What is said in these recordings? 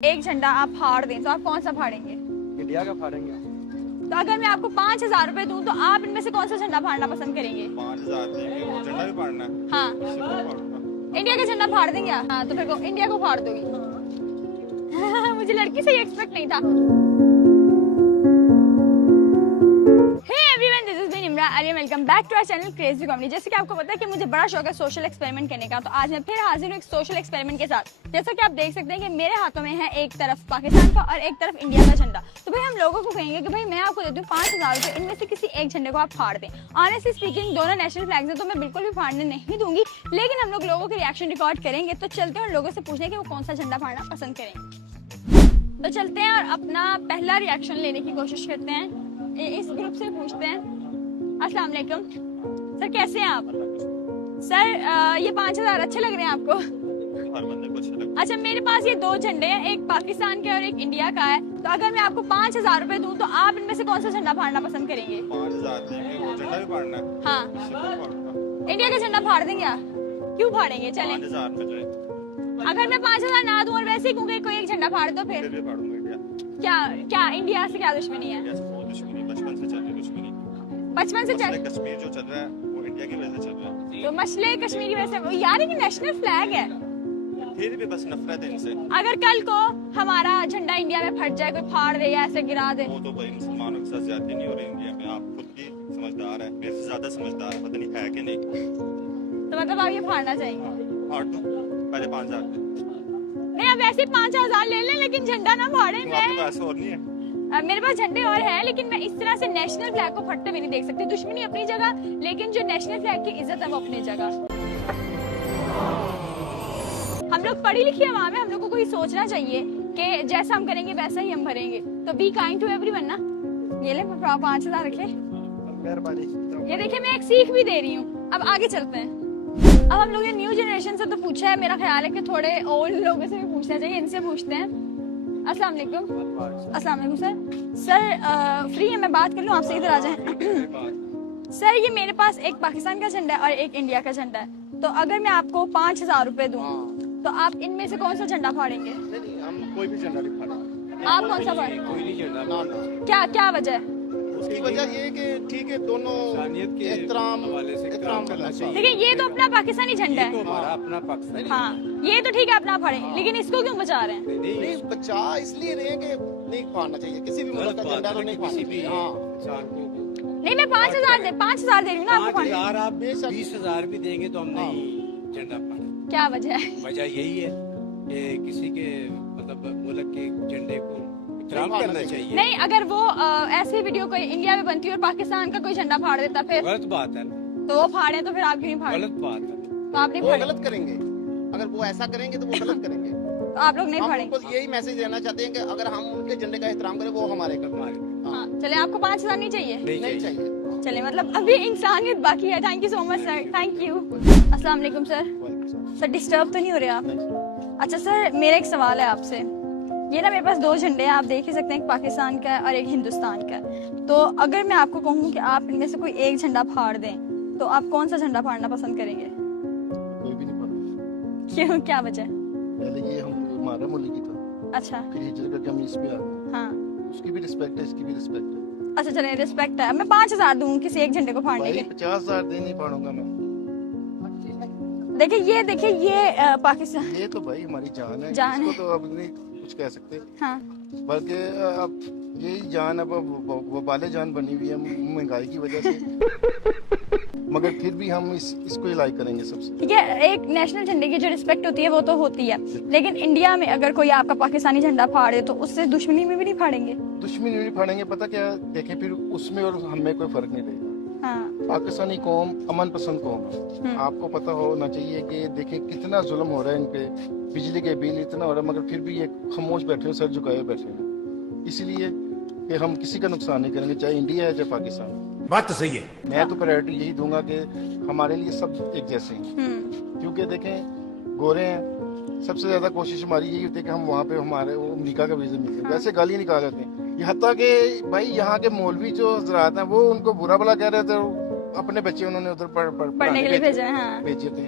एक झंडा आप फाड़ दें तो आप कौन सा फाड़ेंगे? इंडिया का फाड़ेंगे। तो अगर मैं आपको 5,000 रुपए दूं तो आप इनमें से कौन सा झंडा फाड़ना पसंद करेंगे? 5,000 देंगे, वो झंडा भी फाड़ना है। हाँ, इंडिया का झंडा फाड़ देंगे आप? हाँ, तो फिर इंडिया को फाड़ दोगी। मुझे लड़की से ये एक्सपेक्ट नहीं था। Welcome back to our channel crazy comedy. जैसे कि आपको पता है कि मुझे बड़ा शौक है सोशल एक्सपेरिमेंट करने का, तो आज मैं फिर हाजिर हूँ एक सोशल एक्सपेरिमेंट के साथ। जैसा कि आप देख सकते हैं कि मेरे हाथों में है एक तरफ पाकिस्तान का और एक तरफ इंडिया का झंडा। तो भाई हम लोगों को कहेंगे कि भाई मैं आपको देती हूँ 5,000 रुपए, इनमें से किसी एक झंडे को आप फाड़ दें। ऑनेस्टली स्पीकिंग दोनों नेशनल फ्लैग्स हैं तो मैं बिल्कुल भी फाड़ने नहीं दूंगी, लेकिन हम लोगों के रिएक्शन रिकॉर्ड करेंगे। तो चलते हैं और लोगों से पूछने कि वो कौन सा झंडा फाड़ना पसंद करेंगे। तो चलते हैं और अपना पहला रिएक्शन लेने की कोशिश करते हैं। इस ग्रुप से पूछते हैं। अस्सलाम वालेकुम सर, कैसे हैं आप? सर ये 5,000 अच्छे लग रहे हैं आपको? हर बंदे को अच्छा लगता है। अच्छा, मेरे पास ये दो झंडे हैं, एक पाकिस्तान के और एक इंडिया का है। तो अगर मैं आपको 5,000 रुपए दूं तो आप इनमें से कौन सा झंडा फाड़ना पसंद करेंगे? 5,000 देंगे, वो झंडा भी फाड़ना है। हाँ, इंडिया का झंडा फाड़ देंगे आप? क्यों फाड़ेंगे? चलें। 5,000 में जो अगर मैं 5,000 ना दूं और वैसे ही कहूँ कि कोई एक झंडा फाड़ दो फिर भी फाड़ूंगा। इंडिया क्या इंडिया से क्या दुश्मनी है? इंडिया से बहुत दुश्मनी, बचपन से चल रही दुश्मनी। बचपन से चल कश्मीर जो चल रहा है वो इंडिया की वजह से चल रहा है। तो मसले कश्मीरी वैसे यार, ये नेशनल फ्लैग है। फिर भी बस नफरत है इनसे। अगर कल को हमारा झंडा इंडिया में फट जाए, कोई फाड़ दे या ऐसे गिरा दे, वो तो भाई मुसलमानों के साथ ज्यादती नहीं हो रही इंडिया में। आप खुद की समझदार है, मेरे से ज्यादा समझदार है, पता नहीं है कि नहीं। तो मतलब आप ये फाड़ना चाहेंगे? फाड़ दो, पहले 5,000 दे। नहीं, अब वैसे 5,000 ले लें, लेकिन झंडा ना फाड़े। आपके पास और नहीं है? मेरे पास झंडे और हैं, लेकिन मैं इस तरह से नेशनल फ्लैग को फटते हुए नहीं देख सकती। दुश्मनी अपनी जगह, लेकिन जो नेशनल फ्लैग की इज्जत है वो अपनी जगह। हम लोग पढ़ी लिखी आवाम है, हम लोग को कोई सोचना चाहिए कि जैसा हम करेंगे वैसा ही हम भरेंगे। तो बी काइंड टू एवरीवन ना। ये ले 5,000 रखे। ये देखिए, मैं एक सीख भी दे रही हूँ। अब आगे चलते हैं। अब हम लोग ये न्यू जनरेशन से तो पूछा है, मेरा ख्याल है कि थोड़े ओल्ड लोगों से भी पूछना चाहिए। इनसे पूछते हैं। अस्सलाम वालेकुम। अस्सलाम वालेकुम सर। सर फ्री है, मैं बात कर लूँ आपसे? इधर आ जाएं। सर ये मेरे पास एक पाकिस्तान का झंडा है और एक इंडिया का झंडा है। तो अगर मैं आपको 5,000 रुपए दूँ तो आप इनमें से कौन सा झंडा फाड़ेंगे? नहीं, हम कोई भी झंडा नहीं फाड़ेंगे। आप कौन सा फाड़ेंगे? कोई नहीं झंडा। क्या वजह है? उसकी वजह ये है कि ठीक है, दोनों एहतराम करना चाहिए। देखिए, ये तो अपना पाकिस्तानी झंडा है। हमारा अपना पाकिस्तान। हाँ, ये तो ठीक है, अपना फाड़ेंगे, लेकिन इसको क्यों बचा रहे हैं? नहीं, बचा इसलिए रहे कि नहीं फाड़ना चाहिए किसी भी मुल्क का झंडा, तो नहीं फाड़ना चाहिए। नहीं, मैं 5,000 दे रही हूँ ना आपको। 5,000 आप 20,000 भी देंगे तो हम नहीं झंडा फाड़ेंगे। क्या वजह है? वजह यही है कि किसी के मतलब मुल्क के झंडे को एहतराम करना चाहिए। नहीं, अगर वो ऐसी वीडियो कोई इंडिया में बनती है और पाकिस्तान का कोई झंडा फाड़ देता फिर? गलत बात है। तो वो फाड़े तो फिर आप क्यों नहीं फाड़े? गलत बात है। तो आप नहीं वो फाड़े? गलत करेंगे। अगर वो ऐसा करेंगे तो वो गलत करेंगे। तो आप लोग नहीं हम फाड़ेंगे? उनको यही मैसेज देना चाहते हैं कि अगर हम उनके झंडे का एहतराम करें वो हमारे करते हैं। हाँ, चले। आपको 5,000 नहीं चाहिए? नहीं चाहिए। चले, मतलब अभी इंसानियत बाकी है। Thank you so much sir, thank you. अस्सलाम वालेकुम सर। सर डिस्टर्ब तो नहीं हो रहे आप? अच्छा सर, मेरा एक सवाल है आपसे। ये ना मेरे पास दो झंडे हैं, आप देख ही सकते हैं, एक पाकिस्तान का है और एक हिंदुस्तान का है। तो अगर मैं आपको कहूँ कि आप इनमें से कोई एक झंडा फाड़ दें तो आप कौन सा झंडा फाड़ना पसंद करेंगे? कोई भी नहीं पड़ा। क्यों, क्या वजह? पहले ये हमारा मुल्क ही था, अच्छा, फिर हिजरत करके हम इस पे आ गए। हाँ। उसकी भी रिस्पेक्ट है, इसकी भी रिस्पेक्ट है। अच्छा चले, रिस्पेक्ट है। मैं 5,000 दूँ किसी एक झंडे को फाड़ने भाई के? 50,000 दे नहीं पाऊंगा मैं। देखिए ये पाकिस्तान, ये तो भाई हमारी जान है, जान इसको है। तो अब नहीं कुछ कह सकते। हाँ। बल्कि अब यही जान अब वबाले जान बनी हुई है महंगाई की वजह से। मगर फिर भी हम इसको इलाज करेंगे सबसे। ठीक है, एक नेशनल झंडे की जो रिस्पेक्ट होती है वो तो होती है, लेकिन इंडिया में अगर कोई आपका पाकिस्तानी झंडा फाड़े तो उससे दुश्मनी में भी नहीं फाड़ेंगे? दुश्मनी नहीं फाड़ेंगे, पता क्या देखें, फिर उसमें और हमें कोई फर्क नहीं रहेगा। हाँ। पाकिस्तानी कौम अमन पसंद कौम है। आपको पता होना चाहिए कि देखें कितना जुल्म हो रहा है इन पे, बिजली के बिल इतना हो रहा है, मगर फिर भी ये खामोश बैठे हो, सर झुकाए बैठे हैं। इसलिए कि हम किसी का नुकसान नहीं करेंगे, चाहे इंडिया है चाहे पाकिस्तान। बात तो सही है। मैं तो प्रायोरिटी यही दूंगा कि हमारे लिए सब एक जैसे हैं, क्योंकि देखें गोरे हैं, सबसे ज्यादा कोशिश हमारी यही होती है कि हम वहाँ पे हमारे वो अमेरिका का वीजा मिलते हैं, वैसे गाली निकाल लेते हैं। हत्ता कि भाई यहाँ के मौलवी जो हजरात हैं वो उनको बुरा भला कह रहे थे, अपने बच्चे उन्होंने उधर पढ़ने के लिए भेजे हैं। भेजे थे।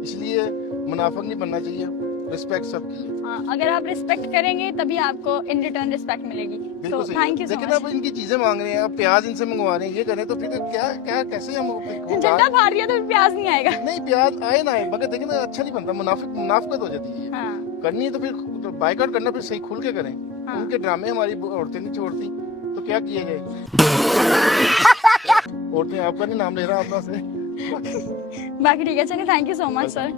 इसलिए मुनाफिक नहीं बनना चाहिए, रिस्पेक्ट सबकी है। हाँ, अगर आप रिस्पेक्ट करेंगे तभी आपको इन रिटर्न रिस्पेक्ट मिलेगी। बिल्कुल तो सही। थैंक यू सो लेकिन मच। अब इनकी चीजें मांग रहे हैं, अब प्याज इनसे मंगवा रहे हैं, ये करें तो फिर क्या क्या कैसे हम झंडा फाड़ दिया तो फिर प्याज नहीं आएगा। नहीं प्याज आए ना आए, मगर देखिए ना अच्छा नहीं बनता, मुनाफिकत हो जाती है। हाँ, करनी है तो फिर बाइकआउट करना, फिर सही खुल के करें। हाँ। उनके ड्रामे हमारी औरतें नहीं छोड़ती तो क्या किया जाए। औरतें आपका नहीं नाम ले रहा अपना से। बाकी ठीक है, चलिए thank you so much sir,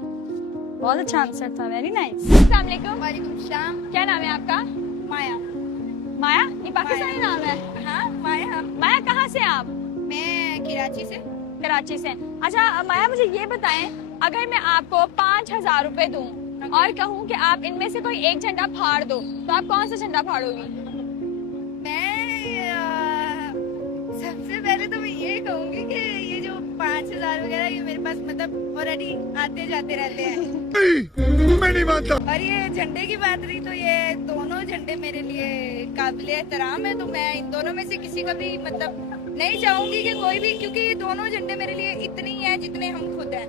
बहुत अच्छा आंसर था, वेरी नाइस। अस्सलाम वालेकुम। वालेकुम सलाम। क्या नाम है आपका? माया। माया? ये पाकिस्तानी नाम है? हाँ माया। माया कहाँ से आप? मैं कराची से। कराची से। अच्छा माया, मुझे ये बताएं, अगर मैं आपको 5,000 रुपए दूं और कहूं कि आप इनमें से कोई एक झंडा फाड़ दो, तो आप कौन सा झंडा फाड़ोगी? मैं सबसे पहले तो मैं ये कहूंगी कि ये जो 5,000 वगैरह ये मेरे पास मतलब ऑलरेडी आते जाते रहते हैं। मैं नहीं मानता। और ये झंडे की बात रही तो ये दोनों झंडे मेरे लिए काबिले एहतराम है, तो मैं इन दोनों में से किसी का भी मतलब नहीं चाहूंगी कि कोई भी, क्योंकि ये दोनों झंडे मेरे लिए इतने ही हैं जितने हम खुद हैं।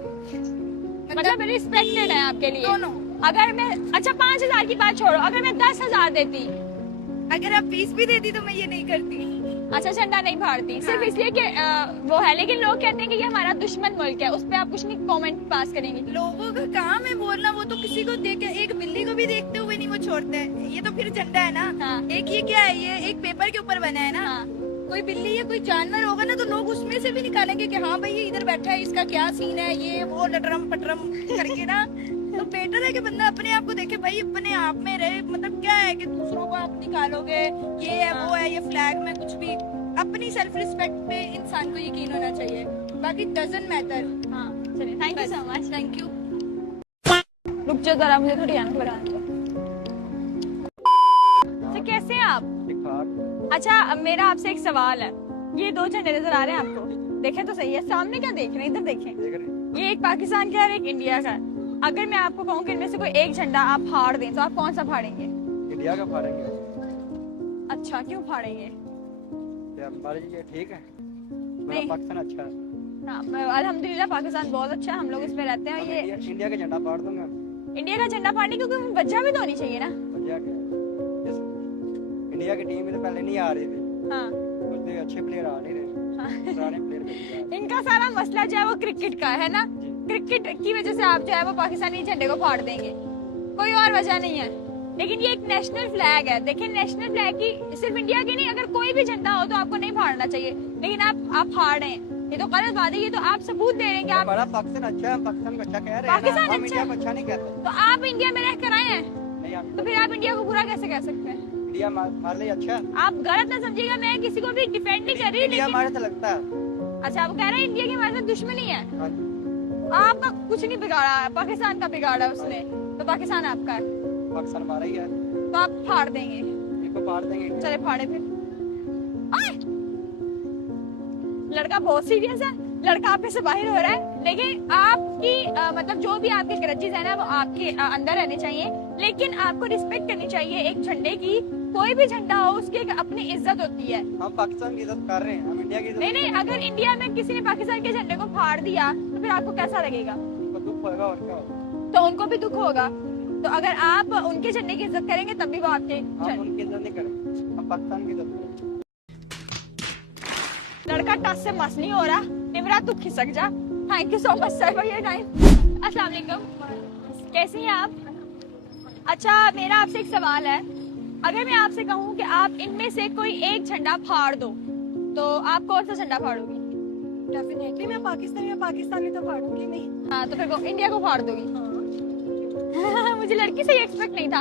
मतलब रिस्पेक्टेड है आपके लिए दोनों। अगर मैं, अच्छा 5,000 की बात छोड़ो, अगर मैं 10,000 देती, अगर आप 20 भी देती तो मैं ये नहीं करती। अच्छा झंडा नहीं फाड़ती, सिर्फ हाँ। इसलिए कि वो है, लेकिन लोग कहते हैं कि ये हमारा दुश्मन मुल्क है, उस पर आप कुछ नहीं कमेंट पास करेंगे? लोगों का काम है बोलना, वो तो किसी को देख के, एक बिल्ली को भी देखते हुए नहीं वो छोड़ते हैं। ये तो फिर झंडा है ना। हाँ। एक ये क्या है, ये एक पेपर के ऊपर बना है ना। हाँ। कोई बिल्ली या कोई जानवर होगा ना तो लोग उसमें से भी निकालेंगे कि हाँ भाई ये इधर बैठा है, इसका क्या सीन है, ये वो लटरम पटरम करके ना। तो बेटर है कि बंदा अपने आप को देखे, भाई अपने आप में रहे। मतलब क्या है कि दूसरों को आप निकालोगे, ये है वो है, ये फ्लैग में कुछ भी, अपनी सेल्फ रिस्पेक्ट पे इंसान को यकीन होना चाहिए, बाकी डजंट मैटर। हाँ चलिए, thank you so much. Thank you. रुक जाओ जरा, मुझे थोड़ी आंख लगाने दो। तो कैसे हैं आप? अच्छा अब मेरा आपसे एक सवाल है, ये दो झंडे नजर आ रहे हैं आपको? देखें तो सही है, सामने क्या देख रहे हैं, इधर देखें। ये एक पाकिस्तान का है और एक इंडिया का है। अगर मैं आपको कहूँ कि इनमें से कोई एक झंडा आप फाड़ दें तो आप कौन सा फाड़ेंगे? इंडिया का फाड़ेंगे। अच्छा क्यों फाड़ेंगे? हमारे लिए ठीक है, नहीं। पाकिस्तान अच्छा है। हाँ, अल्हम्दुलिल्लाह पाकिस्तान बहुत अच्छा है, हम लोग इस पे रहते हैं। और ये इंडिया का झंडा फाड़ दूंगा। इंडिया का झंडा फाड़ने क्योंकि वजह भी तो होनी चाहिए ना। इंडिया के इंडिया की टीम में तो पहले नहीं आ रही थी, हाँ उसमें अच्छे प्लेयर आ नहीं रहे, पुराने प्लेयर। इनका सारा मसला जो है वो क्रिकेट का है ना, क्रिकेट की वजह से आप जो है वो पाकिस्तानी झंडे को फाड़ देंगे, कोई और वजह नहीं है। लेकिन ये एक नेशनल फ्लैग है, देखिए नेशनल फ्लैग की सिर्फ इंडिया की नहीं, अगर कोई भी झंडा हो तो आपको नहीं फाड़ना चाहिए, लेकिन आप फाड़ रहे हैं, ये तो गलत बात है। ये तो आप सबूत दे रहे हैं कि आप हमारा पाकिस्तान अच्छा है, हम पाकिस्तान को अच्छा कह रहे हैं पाकिस्तान ना, हम अच्छा इंडिया को अच्छा नहीं कहते। तो आप इंडिया में रह कर आए हैं, नहीं हम तो फिर आप इंडिया को बुरा कैसे कह सकते हैं? इंडिया हमारे लिए अच्छा है। आप गलत ना समझिएगा, मैं किसी को भी डिफेंड नहीं कर रही, इंडिया लेकिन हमारे से लगता है। अच्छा आप कह रहे हैं इंडिया की हमारे साथ दुश्मनी है। हाँ जी। आपका कुछ नहीं बिगाड़ा, पाकिस्तान का बिगाड़ा उसने, तो पाकिस्तान आपका है, पाकिस्तान हमारा ही है, तो आप फाड़ देंगे। इनको फाड़ देंगे। चले फाड़े फिर। आए! लड़का बहुत सीरियस है, लड़का आप में से बाहर हो रहा है, लेकिन आपकी मतलब जो भी आपके ग्रजेस है ना वो आपके अंदर रहने चाहिए, लेकिन आपको रिस्पेक्ट करनी चाहिए एक झंडे की। कोई भी झंडा हो उसकी एक अपनी इज्जत होती है। हम पाकिस्तान की इज्जत कर रहे हैं, हम इंडिया की इज्जत नहीं, अगर इंडिया में किसी ने पाकिस्तान के झंडे को फाड़ दिया तो फिर आपको कैसा लगेगा? को दुख होगा और क्या होगा। तो उनको भी दुख होगा। तो अगर आप उनके झंडे की इज्जत करेंगे तभी वो आपके हम उनकी इज्जत नहीं करेंगे, हम पाकिस्तान की इज्जत करेंगे। लड़का टस से मस नहीं हो रहा, निमरा तू खिसक जा। Thank you so much sir for your time. अस्सलाम वालेकुम, कैसी हैं आप? अच्छा मेरा आपसे एक सवाल है, अगर मैं आपसे कहूँ कि आप इनमें से कोई एक झंडा फाड़ दो तो आप कौन सा झंडा फाड़ोगी? डेफिनेटली मैं पाकिस्तानी तो फाड़ूंगी नहीं। हाँ तो फिर वो इंडिया को फाड़ दोगी? मुझे लड़की से ही एक्सपेक्ट नहीं था,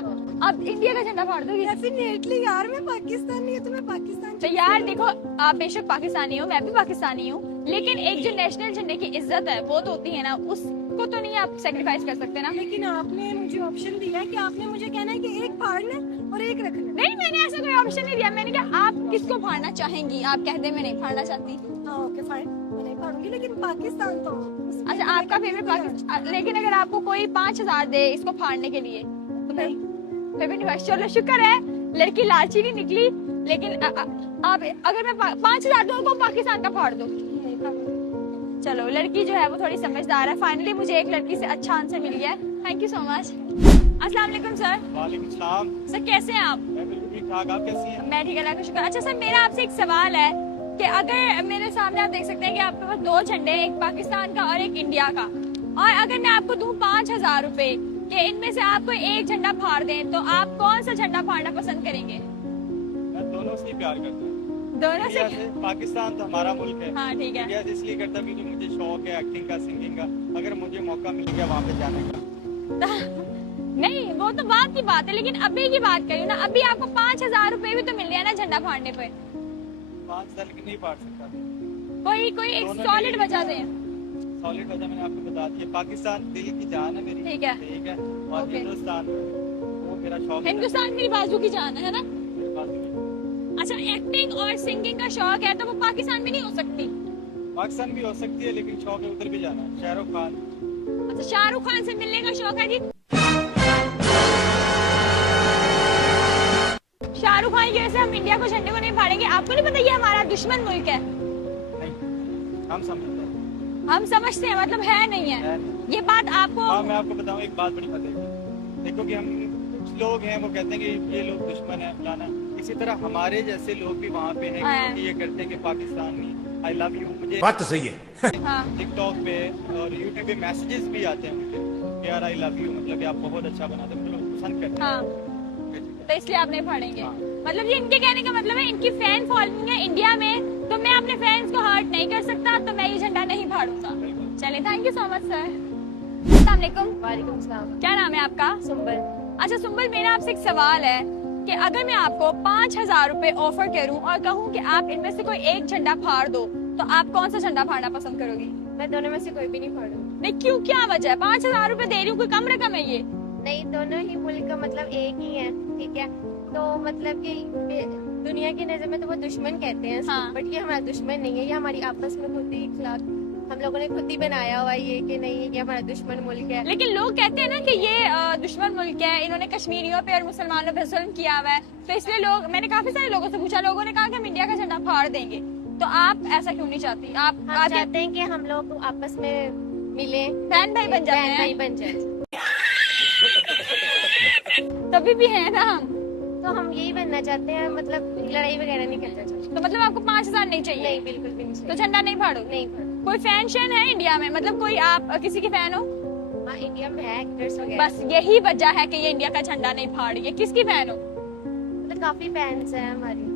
आप इंडिया का झंडा फाड़ दोगी? डेफिनेटली यार, मैं पाकिस्तानी हूँ तो मैं पाकिस्तान। तो यार देखो, आप बेशक पाकिस्तानी हो, मैं भी पाकिस्तानी हूँ, लेकिन एक जो नेशनल झंडे की इज्जत है वो तो होती है ना, उसको तो नहीं आप सेक्रीफाइस कर सकते ना। लेकिन आपने मुझे ऑप्शन दिया है कि आपने मुझे कहना है कि एक फाड़ना और एक रखना। नहीं, मैंने ऐसा कोई ऑप्शन नहीं दिया, मैंने कहा आप किसको फाड़ना चाहेंगी, आप कह दे मैं नहीं फाड़ना चाहती। हाँ ओके फाइन, मैं नहीं फाड़ूंगी, लेकिन पाकिस्तान तो अच्छा आपका फेवरेट पाकिस्तान, लेकिन अगर आपको कोई 5,000 दे इसको फाड़ने के लिए तो फिर भी नहीं। चलो शुक्र है लड़की लालची नहीं निकली, लेकिन आप अगर मैं 5,000 दूं को पाकिस्तान का फाड़ दो। चलो लड़की जो है वो थोड़ी समझदार है, फाइनली मुझे एक लड़की से अच्छा आंसर मिल गया है, थैंक यू सो मच। अस्सलाम वालेकुम सर। वालेकुम सलाम। सर कैसे हैं आप? मैं बिल्कुल ठीक ठाक, आप कैसी हैं? मैं ठीक, अल्लाह का शुक्र। अच्छा सर, मेरा आपसे एक सवाल है कि अगर मेरे सामने आप देख सकते हैं कि आपके पास दो झंडे, एक पाकिस्तान का और एक इंडिया का, और अगर मैं आपको दूं 5,000 रुपए कि इनमें से आपको एक झंडा फाड़ दें, तो आप कौन सा झंडा फाड़ना पसंद करेंगे? मैं दोनों से ही प्यार करता हूँ। दोनों इंडिया से? से पाकिस्तान तो हमारा मुल्क है। हाँ ठीक है। इंडिया से इसलिए करता क्योंकि मुझे शौक है एक्टिंग का, सिंगिंग का। अगर मुझे मौका मिल गया वहाँ पे जाने का। नहीं, वो तो बात की बात है, लेकिन अभी की बात करिए ना, अभी आपको 5,000 रुपए भी तो मिल रहे हैं ना झंडा फाड़ने पे। 5 साल की नहीं फाड़ सकता। कोई एक दोनों सॉलिड मिलेंगे। वजह दें। सॉलिड वजह मैंने आपको बता दी है। पाकिस्तान दिल की जान है मेरी। ठीक है। ठीक है। और ओके। हिंदुस्तान वो मेरा शौक है। हिंदुस्तान मेरी बाजू की जान है ना? मेरे पास भी। अच्छा, एक्टिंग और सिंगिंग का शौक है तो वो पाकिस्तान में नहीं हो सकती। पाकिस्तान भी हो सकती है, लेकिन शौक है उधर भी जाना है। शाहरुख खान। अच्छा, शाहरुख खान से मिलने का शौक है जी। शाहरुख खान की वजह से हम इंडिया को झंडे को नहीं फाड़ेंगे। आपको नहीं पता ये हमारा दुश्मन मुल्क है? नहीं, हम समझते हैं। हम समझते हैं, मतलब है नहीं है, है नहीं। ये बात आपको। हाँ, मैं आपको बताऊँ एक बात बड़ी बात है। देखो कि हम कुछ लोग हैं वो कहते हैं कि ये लोग दुश्मन है फलाना। इसी तरह हमारे जैसे लोग भी वहाँ पे हैं हाँ। कि ये करते हैं कि पाकिस्तानी आई लव यू। मुझे बात तो सही है। हाँ। टिकटॉक पे और यूट्यूब पे मैसेजेस भी आते हैं मुझे कि यार आई लव यू, मतलब कि आप बहुत अच्छा बनाते हैं, मतलब पसंद करते हाँ, हैं। तो इसलिए आप नहीं फाड़ेंगे। हाँ। मतलब ये इनके कहने का मतलब है इनकी फैन फॉलोइंग है इंडिया में, तो मैं अपने फैंस को हर्ट नहीं कर सकता, तो मैं ये झंडा नहीं फाड़ूंगा। बिल्कुल। चलिए, thank you so much sir. अस्सलाम वालेकुम। वालेकुम सलाम। क्या नाम है आपका? सुंबल। अच्छा सुंबल, मेरा आपसे एक सवाल है कि अगर मैं आपको 5,000 रुपए ऑफर करूं और कहूं कि आप इनमें से कोई एक झंडा फाड़ दो, तो आप कौन सा झंडा फाड़ना पसंद करोगी? मैं दोनों में से कोई भी नहीं फाड़ूंगी। नहीं, क्यों, क्या वजह है? 5,000 रुपए दे रही हूँ, कोई कम रकम है ये? नहीं, दोनों ही मुल्क का मतलब एक ही है, ठीक है। तो मतलब कि दुनिया की नजर में तो वो दुश्मन कहते हैं, हाँ। बट ये हमारा दुश्मन नहीं है। ये हमारी आपस में खुद ही इख्लाक, हम लोगों ने खुद ही बनाया हुआ है ये कि नहीं ये हमारा दुश्मन मुल्क है। लेकिन लोग कहते हैं ना कि ये दुश्मन मुल्क है, इन्होंने कश्मीरियों पे और मुसलमानों पे जुल्म किया हुआ है, तो इसलिए लोग, मैंने काफी सारे लोगों से पूछा, लोगों ने कहा कि हम इंडिया का झंडा फाड़ देंगे। तो आप ऐसा क्यों नहीं चाहती? आप हम आगे चाहते हैं कि हम लोग आपस में मिले, बहन भाई बन जाते बहन भाई हैं, बन जाए। तभी भी है ना हम। तो हम यही बनना चाहते हैं, मतलब लड़ाई वगैरह नहीं करना चाहते। तो मतलब आपको 5,000 नहीं चाहिए? नहीं, बिल्कुल भी नहीं तो चाहिए। झंडा नहीं फाड़ो? नहीं फाड़ो। कोई फैन शैन है इंडिया में? मतलब कोई आप किसी के फैन हो? हाँ, इंडिया में है एक्टर्स वगैरह। बस यही वजह है कि ये इंडिया का झंडा नहीं फाड़ रही है। किसकी फैन हो? मतलब काफी फैंस हैं हमारी,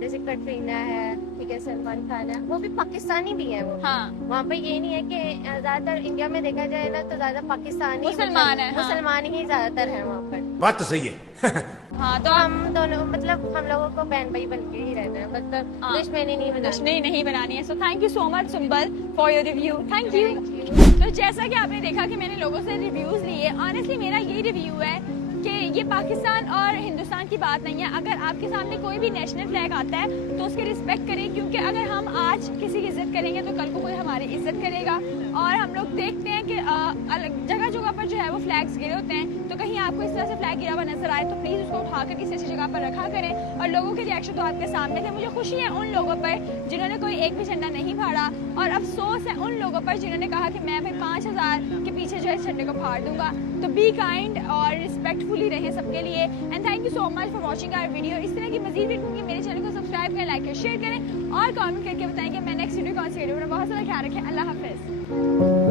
जैसे कटरीना है, ठीक है, सलमान खान है, वो भी पाकिस्तानी भी है वो। हाँ। वहाँ पे ये नहीं है कि ज्यादातर इंडिया में देखा जाए ना तो ज्यादा पाकिस्तानी मुसलमान है, हाँ। मुसलमान ही ज्यादातर है वहाँ पर। बात तो सही है। हाँ, तो तो हम दोनों मतलब हम लोगों को बहन भाई बन के ही रहना है, मतलब हाँ। दुश्मनी नहीं बनानी। दुश्मनी नहीं बनानी है। So thank you so much Sumbal for your review. Thank you. तो जैसा कि आपने देखा कि मैंने लोगों से रिव्यूज लिए, ऑनेस्टली मेरा यही रिव्यू है कि ये पाकिस्तान और हिंदुस्तान की बात नहीं है। अगर आपके सामने कोई भी नेशनल फ्लैग आता है तो उसकी रिस्पेक्ट करें, क्योंकि अगर हम आज किसी की इज्जत करेंगे तो कल को कोई हमारी इज्जत करेगा। और हम लोग देखते हैं कि अलग जगह जगह पर जो है वो फ्लैग्स गिरे होते हैं, तो कहीं आपको इस तरह से फ्लैग गिरा हुआ नजर आए तो प्लीज उसको उठाकर किसी ऐसी जगह पर रखा करें। और लोगों के रिएक्शन तो आपके सामने थे। मुझे खुशी है उन लोगों पर जिन्होंने कोई एक भी झंडा नहीं फाड़ा, और अफसोस है उन लोगों पर जिन्होंने कहा कि मैं भाई 5,000 के पीछे जो है इस झंडे को फाड़ दूंगा। तो बी काइंड और रिस्पेक्टफुली रहें सबके लिए। And thank you so much for watching our video. इस तरह की मजीद वीडियो के लिए मेरे चैनल को सब्सक्राइब करें, लाइक करें, शेयर करें और कमेंट करके बताएं कि मैं नेक्स्ट वीडियो कौन सी वीडियो में। बहुत सारा ख्याल रखें। अल्लाह हाफिज।